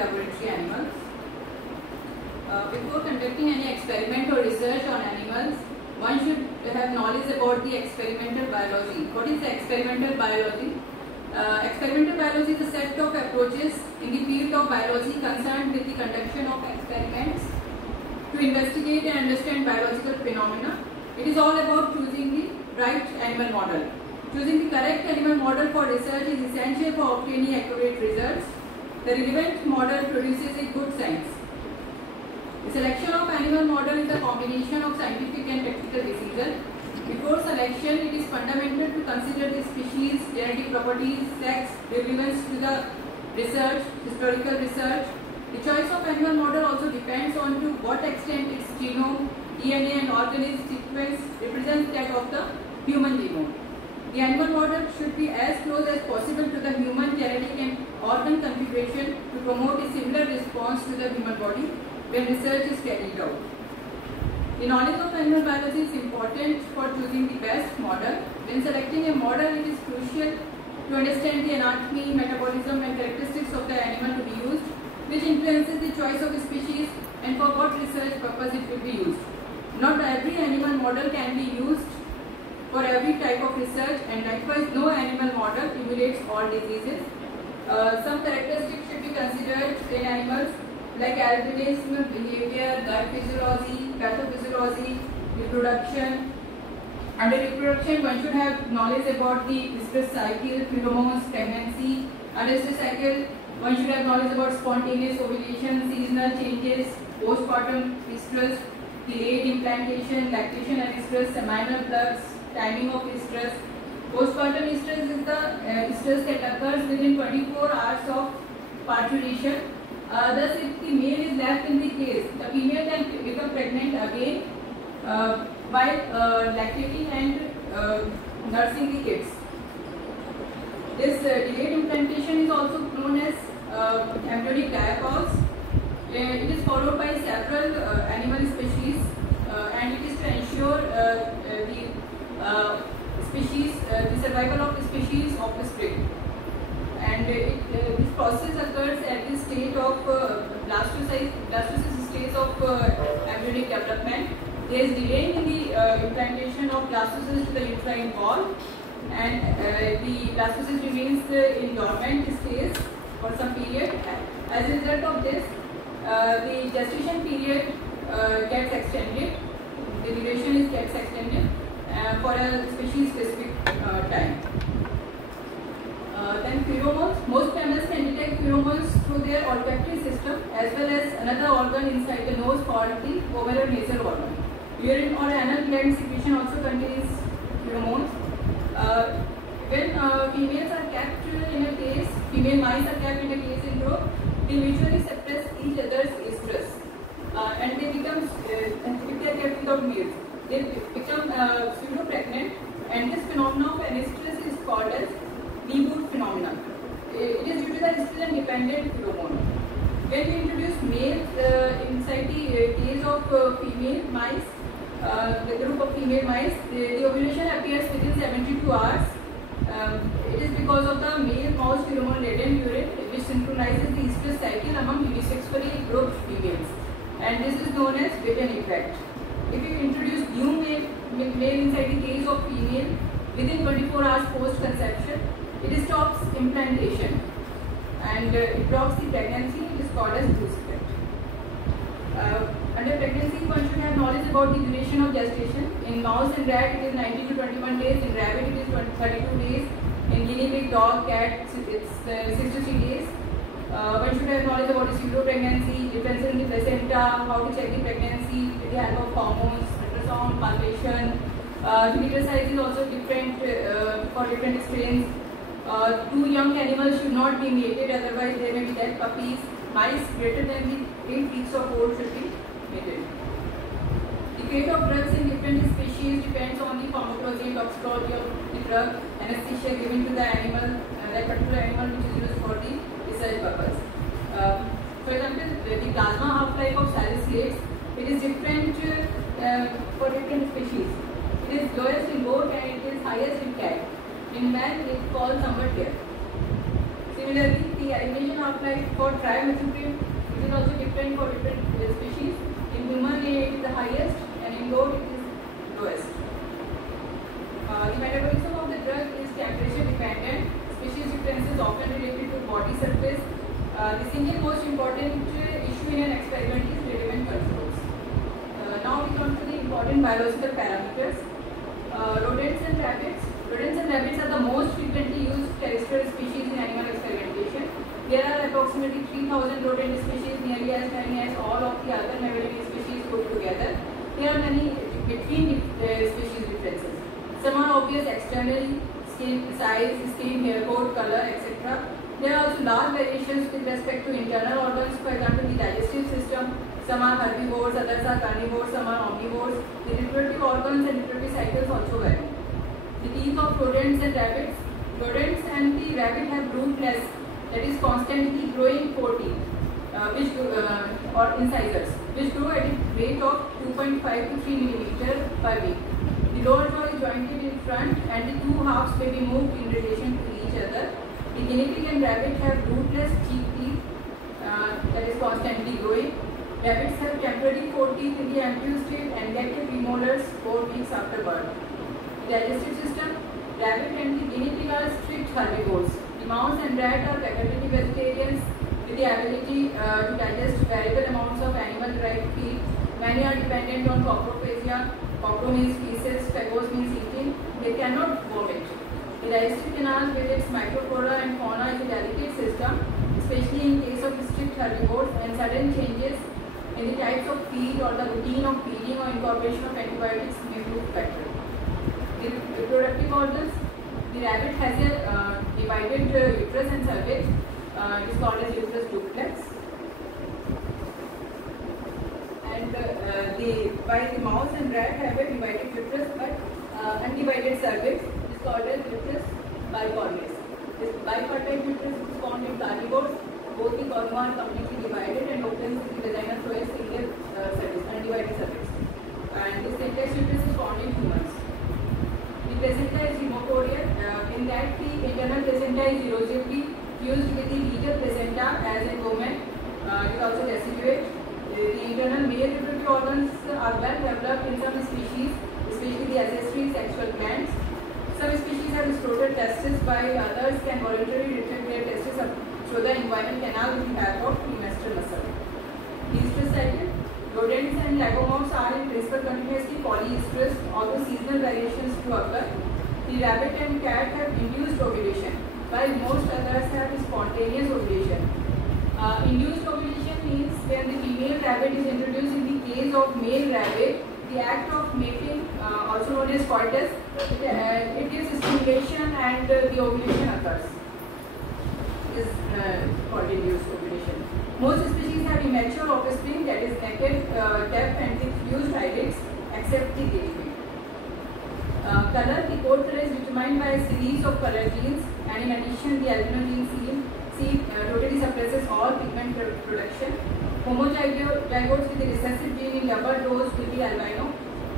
laboratory animals. Before conducting any experiment or research on animals, one should have knowledge about the experimental biology. What is the experimental biology? Experimental biology is a set of approaches in the field of biology concerned with the conduction of experiments to investigate and understand biological phenomena. It is all about choosing the right animal model. Choosing the correct animal model for research is essential for obtaining accurate results. The relevant model produces a good science. The selection of animal model is a combination of scientific and technical decision. Before selection, it is fundamental to consider the species, genetic properties, sex, relevance to the research, historical research. The choice of animal model also depends on to what extent its genome, DNA and organism sequence represents that of the human genome. The animal model should be as close as possible to the human genetic and organ configuration to promote a similar response to the human body when research is carried out. The knowledge of animal biology is important for choosing the best model. When selecting a model, it is crucial to understand the anatomy, metabolism and characteristics of the animal to be used, which influences the choice of species and for what research purpose it will be used. Not every animal model can be used for every type of research, and likewise no animal model emulates all diseases. Some characteristics should be considered in animals like albinism, behavior, gut physiology, pathophysiology, reproduction. Under reproduction, one should have knowledge about the estrus cycle, pheromones, pregnancy. Under estrus cycle, one should have knowledge about spontaneous ovulation, seasonal changes, postpartum estrus, delayed implantation, lactation and estrus, seminal flux, timing of estrus. Postpartum estrus is the estrus that occurs within 24 hours of parturition. Thus, if the male is left in the case, the female can become pregnant again while lactating and nursing the kids. This delayed implantation is also known as embryonic diapause. It is followed by several animal species, and it is to ensure the survival of the species offspring. And this process occurs at the state of blastocyst stage of embryonic development. There is delay in the implantation of blastocyst to the uterine wall, and the blastocyst remains in dormant stage for some period. As a result of this, the gestation period gets extended. The duration gets extended for a species specific time. Then pheromones. Most mammals can detect pheromones through their olfactory system as well as another organ inside the nose called the ovaronasal organ. Urine or anal gland secretion also contains pheromones. When females are kept in a case, female mice are kept in a case in group, they mutually suppress each other's estrus, and they become, if they are kept without males, they become pseudo-pregnant, and this phenomenon of anestrus is called as reboot phenomenon. It is due to the estrogen-dependent pheromone. When we introduce males inside the case of female mice, the group of female mice, the ovulation appears within 72 hours. It is because of the male mouse pheromone-laden urine which synchronizes the estrus cycle among unisexually grouped females, and this is known as Witten effect. If you introduce new male inside the case of female within 24 hours post-conception, it stops implantation and it blocks the pregnancy. It is called as Bruce effect. Under pregnancy, one should have knowledge about the duration of gestation. In mouse and rat, it is 19 to 21 days. In rabbit, it is 32 days. In guinea pig, dog, cat, it's 6 to 3 days. One should have knowledge about the pseudo-pregnancy, differences in the placenta, how to check the pregnancy with the help of hormones, ultrasound, palpation. The litter size is also different for different strains. Two young animals should not be mated, otherwise there may be dead puppies. Mice greater than the 8 weeks of old should be mated. The fate of drugs in different species depends on the pharmacology and toxicology of the drug, anesthesia given to the animal, that particular animal which is used for the research purpose. For example, the plasma half-life of salicylates, it is different for different species. It is lowest in goat and it is highest in cat. In man, it falls somewhat here. Similarly, the the elimination half-life for trimethyltryptamine, it is also different for different species. In human it is the highest and in goat it is lowest. The metabolism of the drug is temperature dependent. Species differences often related to body surface. The single most important issue in an experiment is relevant controls. Now we come to the important biological parameters. Rodents and rabbits. Rodents and rabbits are the most frequently used terrestrial species in animal experimentation. There are approximately 3,000 rodent species, nearly as many as all of the other mammalian species put together. There are many between species differences. Some are obvious externally, skin size, skin, hair coat, color, etc. There are also large variations with respect to internal organs, for example the digestive system. Some are herbivores, others are carnivores, some are omnivores. The reproductive organs and reproductive cycles also vary. The teeth of rodents and rabbits. Rodents and the rabbit have rootless, that is constantly growing teeth, or incisors, which grow at a rate of 2.5 to 3 mm per week. The lower jaw is jointed in front and the two halves may be moved in relation to each other. The guinea pig and rabbit have rootless cheek teeth, that is constantly growing. Rabbits have temporary teeth in the embryo state and get the premolars 4 weeks after birth. The digestive system. Rabbit and the guinea pig are strict herbivores. The mouse and rat are facultative vegetarians with the ability to digest variable amounts of animal-derived feed. Many are dependent on coprophagia. Copro means feces, phagos means eating. They cannot vomit. The digestive canal with its microflora and fauna is a delicate system, especially in case of strict herbivores, and sudden changes in the types of feed or the routine of feeding or incorporation of antibiotics may prove better. The reproductive organs. The rabbit has a divided uterus and cervix. It is called as uterus duplex. And while the mouse and rat have a divided uterus but undivided cervix, it is called as uterus bicornis. This bipartite uterus is found in carnivores. Both the corma are completely divided and opens the vagina through a single cervix, undivided cervix. And this central uterus is found in humans. The placenta is hemopodial, in that the internal placenta is erosively fused with the leader placenta as in women. It is also deciduate. The internal male reproductive organs are well developed in some species, especially the accessory sexual glands. Some species have distorted testes, while others can voluntarily retract their testes up through the inguinal canal with the help of premenstrual muscle. The estrous cycle. Rodents and lagomorphs are in principle continuously polyestrous, although seasonal variations do occur. The rabbit and cat have induced ovulation, while most others have spontaneous ovulation. Induced ovulation means when the female rabbit is introduced in the case of male rabbit, the act of mating, also known as coitus, it gives stimulation and the ovulation occurs. Is called induced ovulation. Most species have immature offspring, that is naked, deaf and with fused eyelids, except the guinea pig. Color. The coat color is determined by a series of color genes, and in addition the albino gene totally suppresses all pigment production. Homozygotes with the recessive gene in double dose will be albino.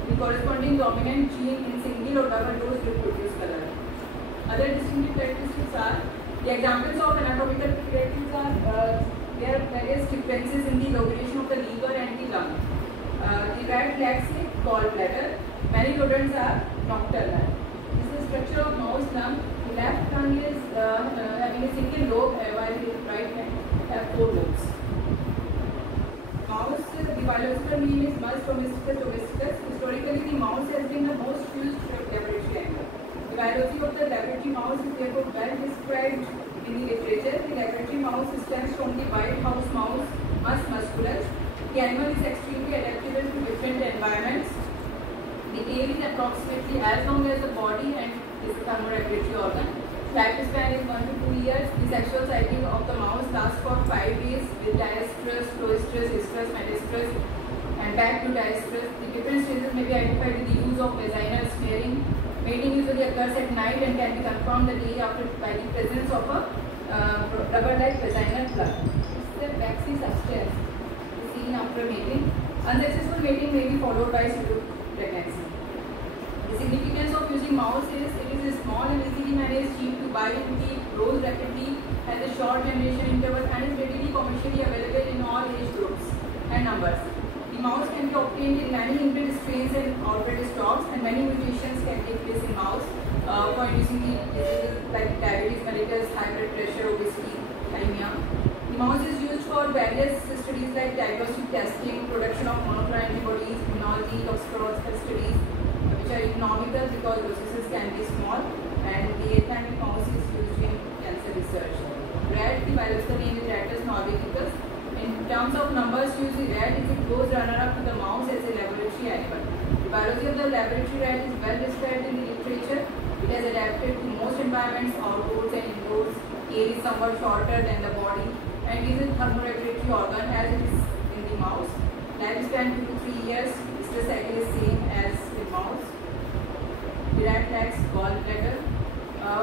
The corresponding dominant gene in single or double dose will produce color. Other distinctive characteristics are, the examples of anatomical characteristics are, there are various differences in the lobulation of the liver and the lung. The rat lacks a gallbladder. Many rodents are nocturnal. This is the structure of mouse lung. The left lung is having a single lobe, while the right lung have 4 lobes. Mouse, the biological name is Mus domesticus domesticus. Historically, the mouse has been the most used laboratory animal. The biology of the laboratory mouse is therefore well described in the literature. The laboratory mouse stems from the White House mouse, Mus musculus. The animal is extremely adaptable to different environments. The tail is approximately as long as the body and is a thermoregulatory organ. Lifespan is 1 to 2 years. The sexual cycle of the mouse lasts for 5 days with diestrus, proestrus, estrus, metastrus, and back to diestrus. The different stages may be identified with the use of vaginal smearing. Mating usually occurs at night and can be confirmed the day after by the presence of a rubber-like vaginal plug. This is a waxy substance seen after mating. Unsuccessful mating may be followed by pseudo-pregnancy. The significance of using mouse is it is small and easily managed, cheap to buy and keep, grows rapidly, has a short generation interval and is readily commercially available in all age groups and numbers. The mouse can be obtained in many inbred strains and outbred stocks, and many mutations can take place in mouse for inducing the diseases like diabetes mellitus, high blood pressure, obesity, anemia. The mouse is used for various studies like diagnostic testing, production of monoclonal antibodies, immunology, toxicological studies, which are economical because dosages can be small, and the Atlantic mouse is used in cancer research. Rat, the biological name is Rattus norvegicus. In terms of numbers used, the rat is a close runner-up to the mouse as a laboratory animal. The biology of the laboratory rat is well described in the literature. It has adapted to most environments, outdoors and indoors. Tail is somewhat shorter than the body, and it is a thermoregulatory organ as it is in the mouse. Lifespan 2 to 3 years. Estrous cycle is same as in mouse. The rat lacks gallbladder.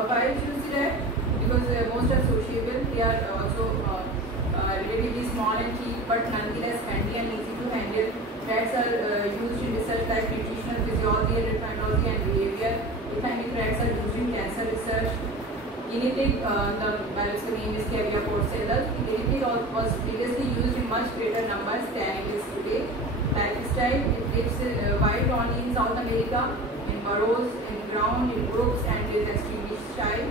Why choose the rat? Because most are sociable. They are also relatively small and cheap, but nonetheless handy and easy to handle. Rats are used in research like nutritional physiology, endocrinology and behavior. Ethnic rats are used in cancer research. Guinea pig, the biological name is Cavia porcellus. The guinea pig was previously used in much greater numbers than it is today. Lifestyle, it lives wild only in South America, in burrows, in the ground, in groups, and is extremely shy.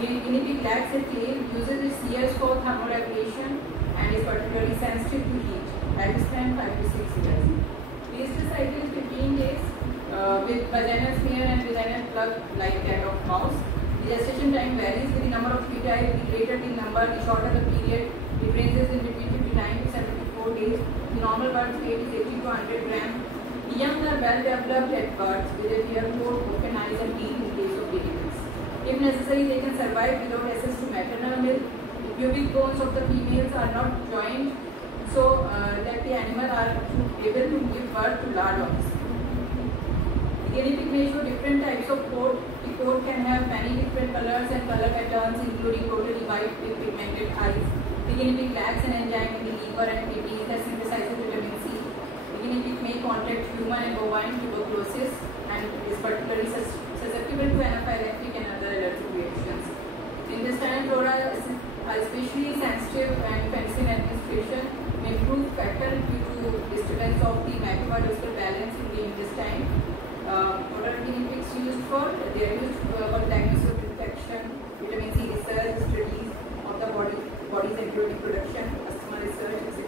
Guinea pig lacks a tail, uses its ears for thermoregulation, and is particularly sensitive to heat. Lifespan 5 to 6 years. The Estrous cycle is 15 days with vaginal smear and vaginal plug like that of mouse. The gestation time varies with the number of feti. The greater the number, the shorter the period. It ranges in between 59 to 74 days. The normal birth weight is 80 to 100 grams. The young are well developed at birth with a clear coat, open eyes and teeth in case of babies. If necessary, they can survive without access to maternal milk. The pubic bones of the females are not joined so that the animal are able to give birth to large ones. The guinea pig may show different types of coat. The coat can have many different colors and color patterns, including totally white with pigmented eyes. The guinea pig lacks an enzyme in the liver and kidneys that synthesizes vitamin C. The guinea pig may contract human and bovine tuberculosis and is particularly susceptible to anaphylactic and other allergic reactions. Intestinal flora are especially sensitive, and penicillin administration may prove fatal due to disturbance of the microbiological balance in the intestine. What are guinea pigs used for? They are used for diagnosis of infection, vitamin C research, studies of the body's antibiotic production, asthma research, etc.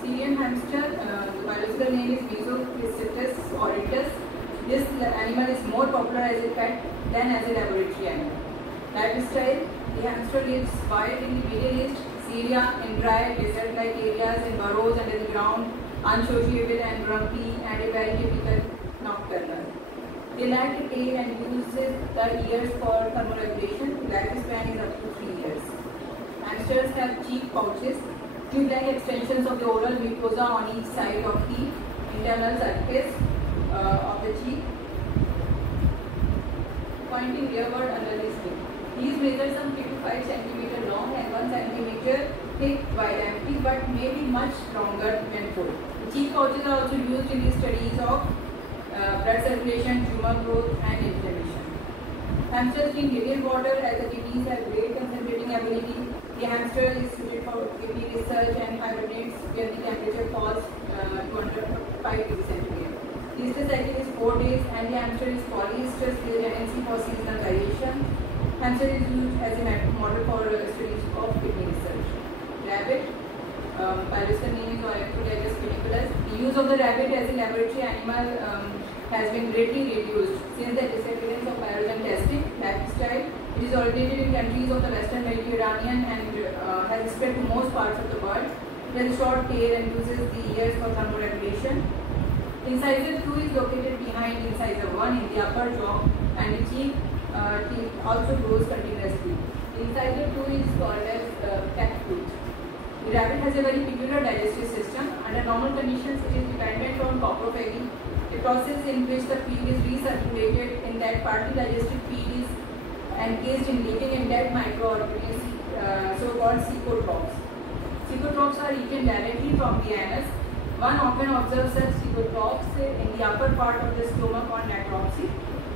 Syrian hamster, the biological name is Mesochrysatus auratus. This animal is more popular as a pet than as a laboratory animal. Lifestyle, the hamster lives wild in the Middle East, Syria, in dry desert-like areas, in burrows under the ground, unsociable and grumpy, and a very typical nocturnal. They lack a tail and use the ears for thermoregulation. Lifespan is up to 3 years. Hamsters have cheek pouches, tube-like extensions of the oral mucosa on each side of the internal surface of the cheek, pointing rearward under the skin. These measure some 3 to 5 cm long and 1 cm thick while empty, but may be much longer when full. The cheek pouches are also used in the studies of blood circulation, tumor growth, and inflammation. Hamsters drink little water as the kidneys have great concentrating ability. The hamster is suited for kidney research and hibernates when the temperature falls to under 5 degrees centigrade. The Estrous cycle is 4 days, and the hamster is polyestrous with a tendency for seasonal variation. Hamster is used as a model for studies of kidney research. Rabbit, biological name is Ornithopterus peniculus. The use of the rabbit as a laboratory animal has been greatly reduced since the disappearance of pyrogen testing. Lifestyle, it is originated in countries of the Western Mediterranean and has spread to most parts of the world. It has a short tail and uses the ears for thermoregulation. Incisor 2 is located behind incisor 1 in the upper jaw, and the cheek teeth also grows continuously. Incisor 2 is called as cat-tooth. The rabbit has a very peculiar digestive system. Under normal conditions, it is dependent on coprophagy, a process in which the feed is recirculated in that partly digested feed is encased in living and dead microorganisms, so-called cecotrophs. Cecotrophs are eaten directly from the anus. One often observes such cecotrophs in the upper part of the stomach on necropsy.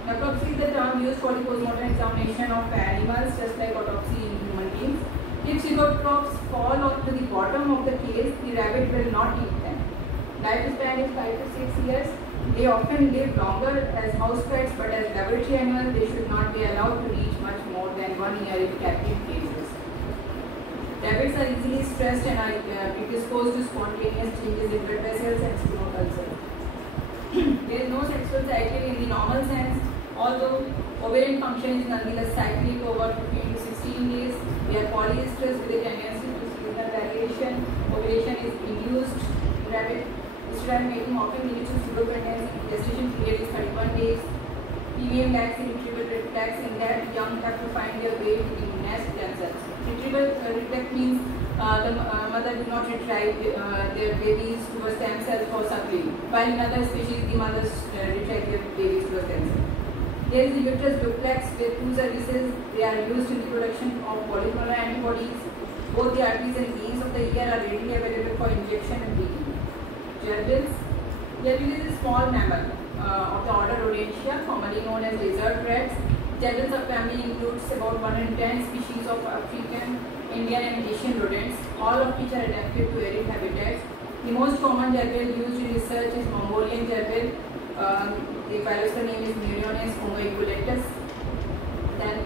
Necropsy is the term used for the postmortem examination of animals, just like autopsy in human beings. If psicotrophs fall to the bottom of the case, the rabbit will not eat them. Lifespan is 5 to 6 years. They often live longer as house pets, but as laboratory animals, they should not be allowed to reach much more than 1 year in captive cages. Rabbits are easily stressed and are predisposed to spontaneous changes in blood vessels and skin culture. There is no sexual cycle in the normal sense, although ovarian function is nonetheless cyclic over 15 to 16 days. They are polyestrous with a tendency to seasonal variation. Ovulation is induced in rabbit. Estradiol mating often leads to pseudopregnancy. Gestation period is 31 days. Female lacks irretrievable reflex in that young have to find their way to the nest themselves. Retrieval reflex means the mother do not retrieve their babies towards themselves for suckling, while in other species the mothers retrieve their babies towards themselves. There is the uterus duplex with two cervices. They are used in the production of polyclonal antibodies. Both the arteries and veins of the ear are readily available for injection and bleeding. Gerbils. Gerbil is a small mammal of the order Rodentia, commonly known as lizard rats. Gerbil subfamily includes about 110 species of African, Indian and Asian rodents, all of which are adapted to arid habitats. The most common gerbil used in research is Mongolian gerbil. The biological name is Muriones homoequilatus. Then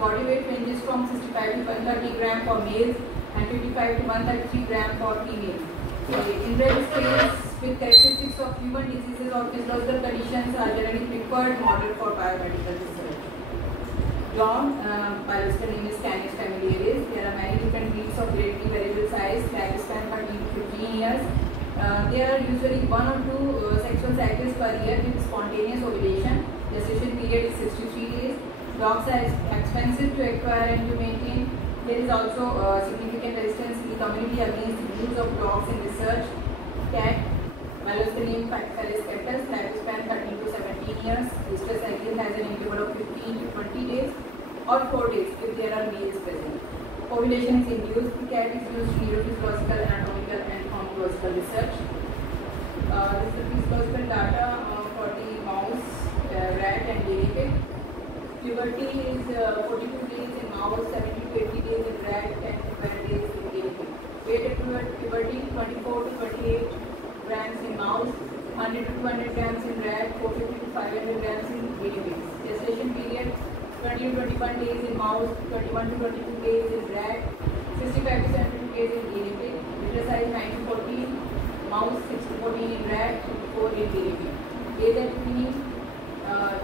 body weight ranges from 65 to 130 gram for males and 55 to 133 gram for females. Inbred scales with characteristics of human diseases or physiological conditions are generally preferred model for biomedical research. Dog, biological name is Canis familiaris. There are many different breeds of greatly variable size, lifespan 13 to 15 years. There are usually 1 or 2 sexual cycles per year with spontaneous ovulation. Gestation period is 63 days. Dogs are expensive to acquire and to maintain. There is also significant resistance in the community against the use of dogs in research. Cat, biological name Pachycetus catus, lifespan 13 to 17 years. Estrous cycle has an interval of 15 to 20 days or 4 days if there are males present. Ovulation is induced. The cat is used in neurophysiological, anatomical and pharmacological research. This is the physiological data for the mouse, rat and guinea pig. Puberty is 42 days in mouse, 70 to 80 days in rat and 12 days in guinea pig. Weight at puberty 24 to 28 grams in mouse, 100 to 200 grams in rat, 450 to 500 grams in guinea pigs. Gestation period 20 to 21 days in mouse, 21 to 22 days in rat, 65 to 72 days in guinea pig. Litter size 9 to 14, mouse 6 to 14 in rat, 4 in guinea pig. Age at weaning,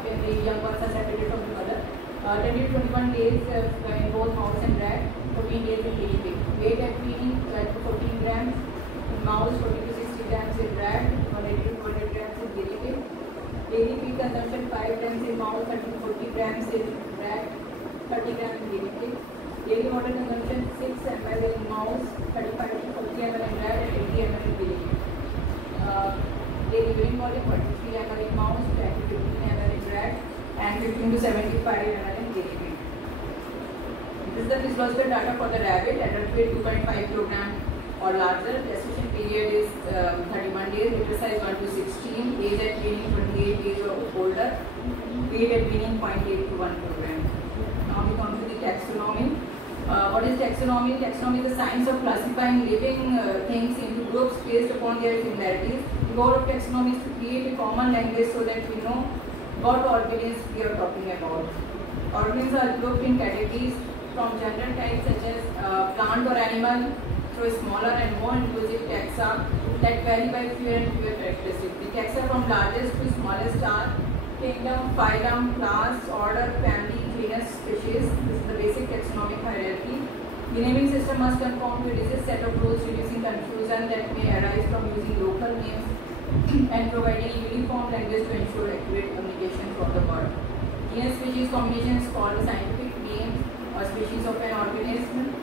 when the young ones are separated from the mother, 20 to 21 days in both mouse and rat, 14 days in guinea pig. Weight at weaning 12 to 14 grams in mouse, 40 to 60 grams in rat, 180 to 200 grams in guinea pig. Daily feed consumption 5 grams in mouse, 30 to 40 grams in rat, 30 grams in guinea pig. Daily water consumption 6 ml in mouse, 35 to 40 ml in rat and 80 ml in guinea pig. Daily urine volume 43 ml in mouse, 10 to 15 ml in rat and 15 to 75 ml in guinea pig. This is the physiological data for the rabbit. Adult weight 2.5 kg or larger. Gestation period is 31 days. Litter size 1 to 16. Age at weaning 28 days or older. Weight at weaning 0.8 to 1 kg. Now we come to the taxonomy. What is taxonomy? Taxonomy is the science of classifying living things into groups based upon their similarities. The goal of taxonomy is to create a common language so that we know what organisms we are talking about. Organisms are grouped in categories from general types such as plant or animal to a smaller and more inclusive taxa that vary by fewer and fewer characteristics. The taxa from largest to smallest are kingdom, phylum, class, order, family, genus, species. This is the basic taxonomic hierarchy. The naming system must conform to a rigid set of rules, reducing confusion that may arise from using local names and providing a uniform language to ensure accurate communication for the word. Genus species combination is called a scientific name or species of an organism.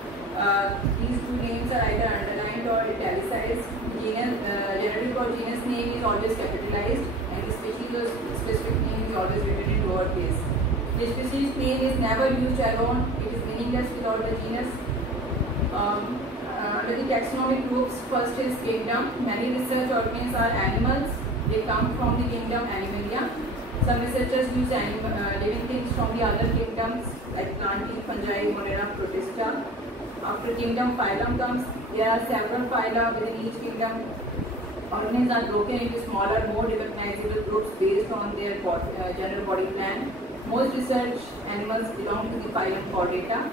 These two names are either underlined or italicized. Generic or genus name is always capitalized and the species or specific name is always written in lowercase. The species name is never used alone. It is meaningless without the genus. Under the taxonomic groups, first is kingdom. Many research organisms are animals. They come from the kingdom Animalia. Some researchers use living things from the other kingdoms like plantae, fungi, Monera, Protista. After kingdom phylum comes, there are several phyla within each kingdom. Organisms are broken into smaller, more recognizable groups based on their general body plan. Most research animals belong to the phylum Chordata.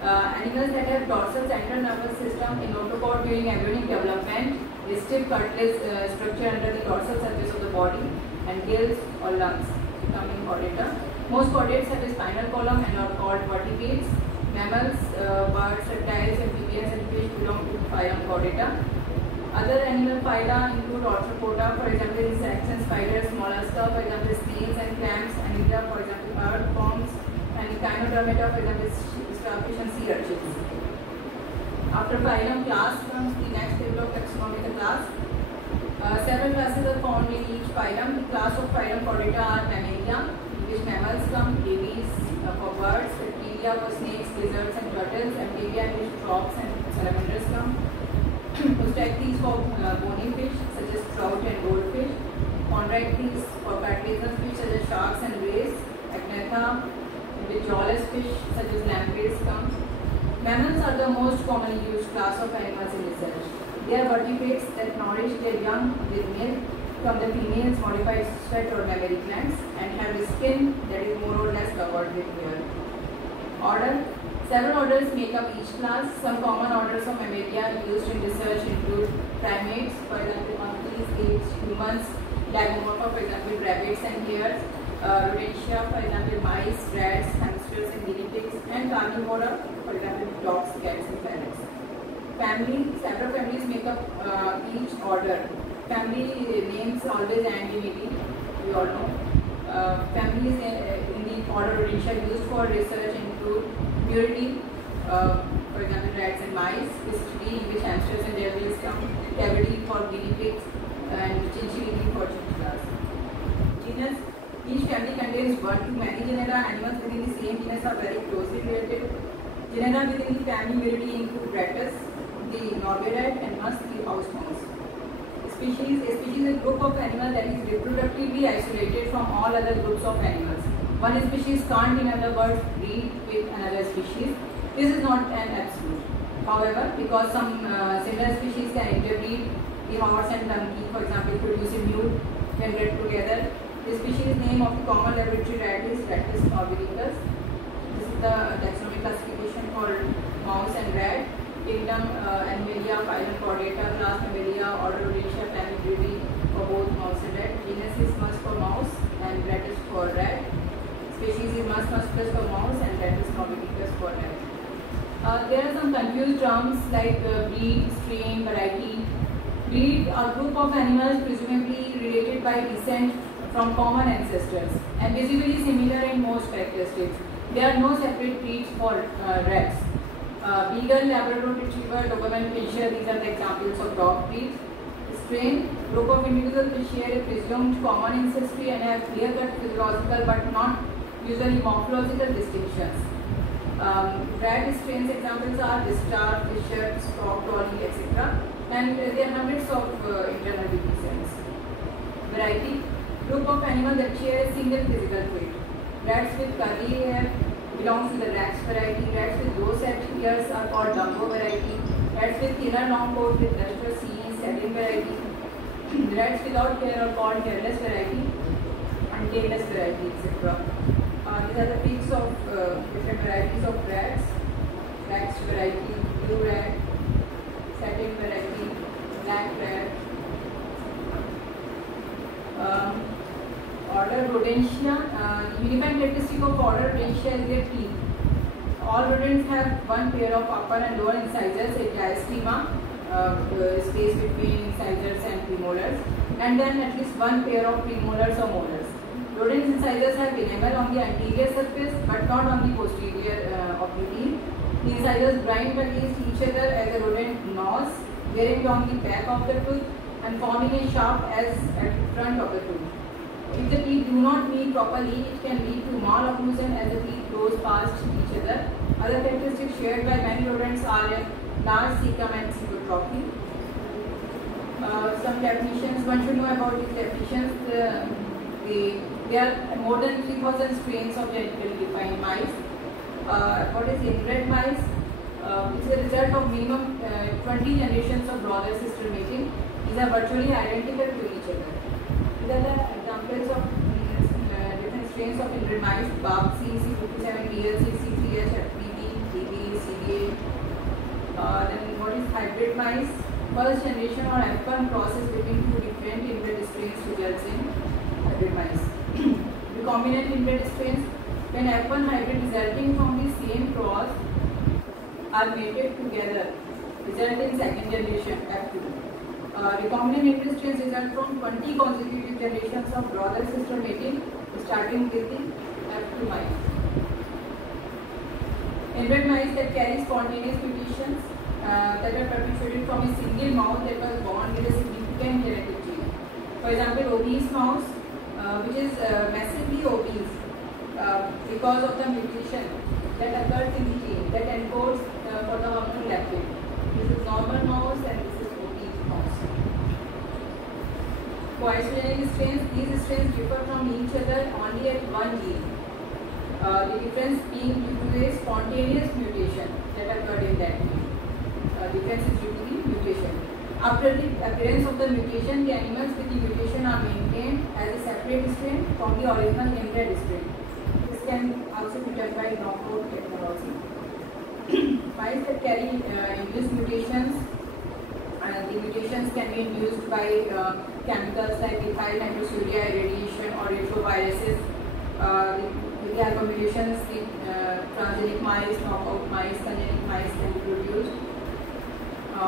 Animals that have dorsal central nervous system in notochord during embryonic development, a stiff cartilage structure under the dorsal surface of the body, and gills or lungs come in Chordata. Most chordates have a spinal column and are called vertebrates. Mammals, birds, reptiles, amphibians, and fish belong to the phylum Chordata. Other animal phyla include Arthropoda, for example, insects and spiders, mollusca, for example, snails and clams, Annelida, for example, earthworms, and Echinodermata, for example, starfish and sea urchins. After phylum class comes the next table of taxonomical class. Several classes are found in each phylum. The class of phylum Chordata are Mammalia, in which mammals come, aves for birds, reptilia for snakes, lizards and turtles, Amphibia in which frogs and salamanders come. Osteichthyes for bony fish such as trout and goldfish, Chondrichthyes for cartilaginous fish such as sharks and rays, Agnatha with jawless fish such as lampreys come. Mammals are the most commonly used class of animals in research. They are vertebrates that nourish their young with milk from the female's modified sweat or mammary glands and have a skin that is more or less covered with hair. Order. Several orders make up each class. Some common orders of Mammalia used in research include primates, for example, monkeys, apes, humans, Lagomorpha, for example, rabbits and hares, Rodentia, for example, mice, rats, hamsters and guinea pigs, and Carnivora, for example, dogs, cats and parrots. Family. Several families make up each order. Family names always end in -ity, we all know. Families in the order Rodentia used for research include Muridae, for example, rats and mice, Piscidae, in which hamsters and devils come, Cavidae for guinea pigs, and Chinchillidae for chinchillas. Genus. Each family contains one to many genera. Animals within the same genus are very closely related. Genera within the family Muridae include Rattus, the Norway rat, and Musk, the house mouse. Species. A species is a group of animals that is reproductively isolated from all other groups of animals. One species can't, in other words, breed with another species. This is not an absolute. However, because some similar species can interbreed, the horse and donkey, for example, produce a mule when bred together. The species name of the common laboratory rat is Rattus norvegicus. This is the taxonomic classification for mouse and rat. Kingdom Animalia, phylum Chordata, class Mammalia, order Rodentia, family Muridae for both mouse and rat. Genus is Musk for mouse and Rattus for rat. Species is Mus musculus for mouse and Rattus norvegicus for rat. There are some confused terms like breed, strain, variety. Breed are group of animals presumably related by descent from common ancestors and visibly similar in most characteristics. There are no separate breeds for rats. Beagle, Labrador Retriever, Doberman Pinscher, these are the examples of dog breeds. Strain, group of individuals which share a presumed common ancestry and have clear-cut physiological but not usually morphological distinctions. Rat strains examples are Wistar, Fisher, Scott, Dolly, etc. And there are hundreds of internal divisions. Variety, group of animals that share a single physical trait. Rats with curly hair belongs to the Rex variety. Rats with low set ears are called Dumbo variety. Rats with thinner long coat with lustrous seeds, satin variety. Rats without hair are called hairless variety and tailless variety, etc. These are the peaks of different varieties of rats. Rex variety, blue rat, satin variety, black rat. Order Rodentia. Unifying characteristic of order Rodentia is their teeth. All rodents have one pair of upper and lower incisors, a diastema, space between incisors and premolars, and then at least one pair of premolars or molars. Rodent incisors have enamel on the anterior surface but not on the posterior of the teeth. The incisors grind against each other as a rodent gnaws, wearing on the back of the tooth and forming a shaft as at the front of the tooth. If the teeth do not meet properly, it can lead to malocclusion as the teeth close past each other. Other characteristics shared by many rodents are a large cecum and cecotrophy. Some definitions, one should know about these definitions. The There are more than 3,000 strains of genetically defined mice. What is inbred mice? It's a result of minimum 20 generations of brother-sister mating. These are virtually identical to each other. These are the examples of different strains of inbred mice: BAC, C57, DLC, C3H, FBB, DB, CDA. Then what is hybrid mice? First generation or F1 process between two different inbred strains results in hybrid mice. Recombinant inbred strains, when F1 hybrid resulting from the same cross are mated together, result in second generation F2. Recombinant inbred strains result from 20 consecutive generations of brother-sister mating, starting with the F2 mice. Inbred mice that carry spontaneous mutations that are perpetuated from a single mouse that was born with a significant genetic change. For example, obese mouse, which is massively obese because of the mutation that occurs in the gene that encodes for the hormone leptin. This is normal mouse and this is obese mouse. Coisogenic strains, these strains differ from each other only at one gene. The difference being due to a spontaneous mutation that occurred in that gene. Difference is due to the mutation. After the appearance of the mutation, the animals with the mutation are maintained as a separate strain from the original inbred strain. This can also be done by knockout technology. Mice that carry induced mutations, the mutations can be induced by chemicals like ethyl hydroxyurea irradiation or retroviruses. There are combinations in transgenic mice, knockout mice, congenic mice can be produced.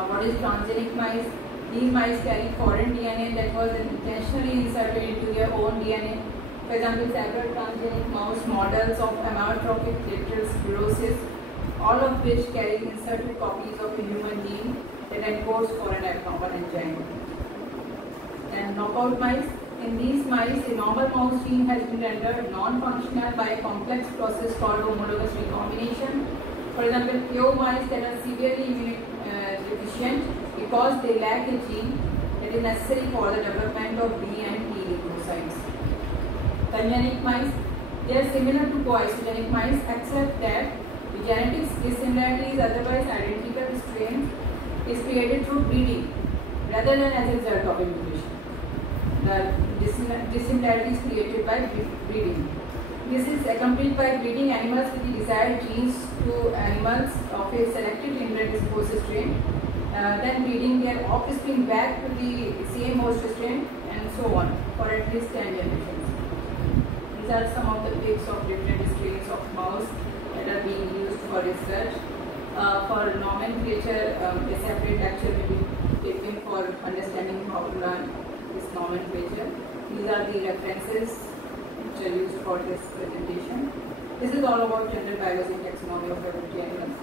What is transgenic mice? These mice carry foreign DNA that was intentionally inserted into their own DNA. For example, several transgenic mouse models of amyotrophic lateral sclerosis, all of which carry inserted copies of a human gene that encodes for an abnormal enzyme. And knockout mice. In these mice, a normal mouse gene has been rendered non-functional by a complex process called homologous recombination. For example, pure mice that are severely deficient because they lack a gene that is necessary for the development of B and T lymphocytes. Congenic mice, they are similar to coisogenic mice except that the genetic dissimilarity is otherwise identical strain is created through breeding rather than as a result of a mutation. The dissimilarity is created by breeding. This is accompanied by breeding animals with the desired genes to animals of a selected inbred host strain, then breeding their offspring back to the same host strain, and so on for at least 10 generations. These are some of the pigs of different strains of mouse that are being used for research. For nomenclature, a separate lecture will be taken for understanding how to learn this nomenclature. These are the references which are used for this presentation. This is all about general biology and taxonomy of hereditary animals.